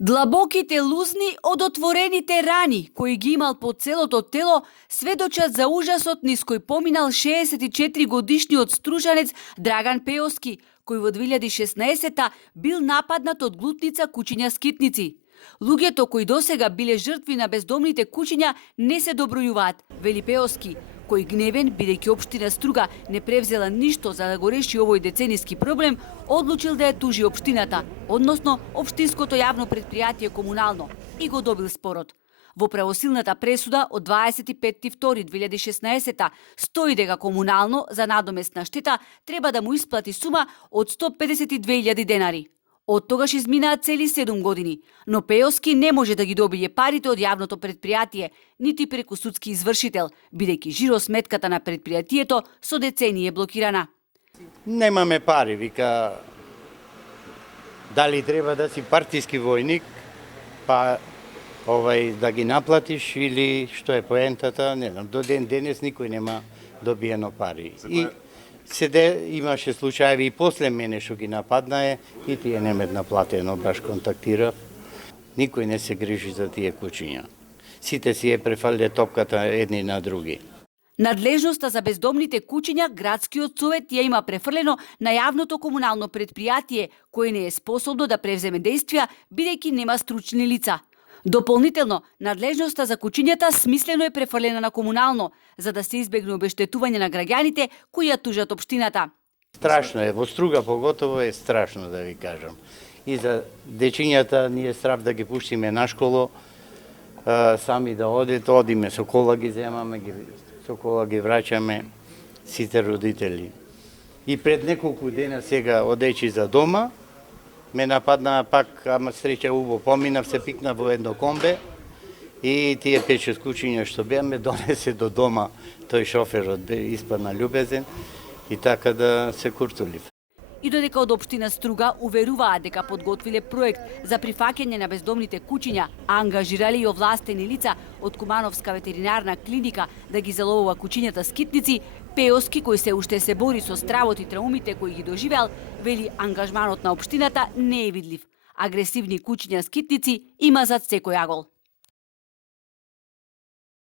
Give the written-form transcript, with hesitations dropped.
Длабоките лузни од отворените рани, кои ги имал по целото тело, сведочат за ужасот низ кој поминал 64 годишниот стружанец Драган Пеоски, кој во 2016 бил нападнат од глутница кучиња скитници. Луѓето кои досега биле жртви на бездомните кучиња не се добројуваат, вели Пеоски, кој гневен бидејќи општина Струга не превзела ништо за да го реши овој децениски проблем, одлучил да ја тужи општината, односно општинското јавно предпријатие Комунално, и го добил спорот. Во правосилната пресуда од 25.2.2016 стои дека Комунално за надоместна штета треба да му исплати сума од 152.000 денари. Од тогаш изминаа цели 7 години, но Пеоски не може да ги добие парите од јавното предпријатие, нити преку судски извршител, бидејќи жиросметката на предпријатието со децении е блокирана. Немаме пари, вика, дали треба да си партиски војник, па да ги наплатиш или што е поентата, не знам, до ден денес никој нема добиено пари. И имаше случаеви и после мене што ги нападнае, и тие немед наплатено, баш контактирав. Никој не се грижи за тие кучиња. Сите си е префалиле топката едни на други. Надлежноста за бездомните кучиња градскиот совет ја има префрлено на јавното комунално предпријатие, кое не е способно да превземе дејствија бидејќи нема стручни лица. Дополнително, надлежноста за кучињата смислено е префрлена на Комунално, за да се избегне обештетување на граѓаните кои ја тужат општината. Страшно е, во Струга поготово е страшно да ви кажам. И за дечињата ние страв да ги пуштиме на школо, сами да одиме со кола ги земаме, со кола ги враќаме сите родители. И пред неколку дена сега одечи за дома, ме нападнаа пак, ама среќа убаво поминав, се пикна во едно комбе и тие 5-6 кучиња што беа ме донесе до дома, тој шоферот испадна љубезен и така да се куртулив. И додека од општина Струга уверуваат дека подготвиле проект за прифаќање на бездомните кучиња, а ангажирали и овластени лица од Кумановска ветеринарна клиника да ги заловува кучињата скитници, Пеоски, кој се уште се бори со стравот и траумите кои ги доживеал, вели ангажманот на општината не е видлив. Агресивни кучиња скитници има зад секој агол.